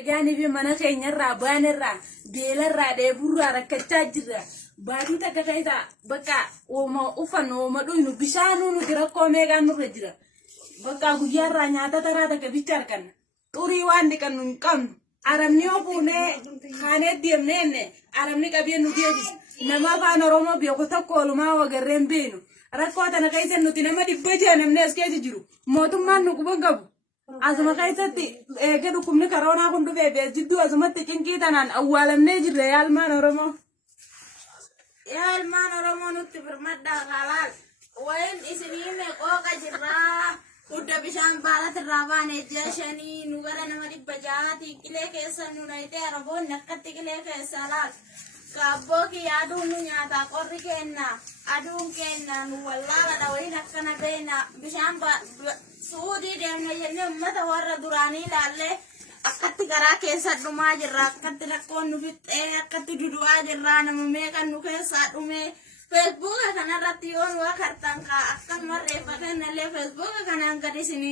Gani bi mana keenyarraa baanirraa beelarraa deeburraa rakkachaa jirra. Baaduu takka keessa bakka uuma uffannu uuma dhuynu bishaanuu nuti rakkoo meeqaan nurra jira. Bakka guyyaarraa nyaata taraa takka bicha arganna. Xurii waan dhiqannu hin qabnu. Aramni yoo fuunee kaanee deemnee aramni qabeen nu deebisa. Nama afaan Oromoo beeku tokko oolumaa wagarreen beenu. Rakkoo tana keessa nuti nama dhibba jee namni as keessa jiru. Mootummaan nu quban qabu. Asuma keessatti eega dhukkubni koroonaa kun dhufee jidduu asumatti cinqii tanaan awwaalamnee jirre yaalmaan Oromoo. Yaalmaan Oromoo nutti birmaddaa halaal. Wayin isinii meeqooqa jirraa. Hudda bishaan baalatirraa baanee jeeshanii nu gara nama dhibba jaati qilee keessa nu nayitee araboonni akkatti qilee keessa laal. Kaabboo kiyya aduun nu nyaata qorri kenna aduun kenna nu wallaaladha wayin akkana beena bishaan suudii deemna jennee ummata warra duraanii ilaallee akkatti garaa keessa dhumaa jirra akkatti rakkoon nu fixxee akkatti dudu'aa jirra nama meeqan nu keessaa dhumee. Facebook kanarratti yoo nu akartan ka akkan marreeffatannallee Facebook kanaan gad isinii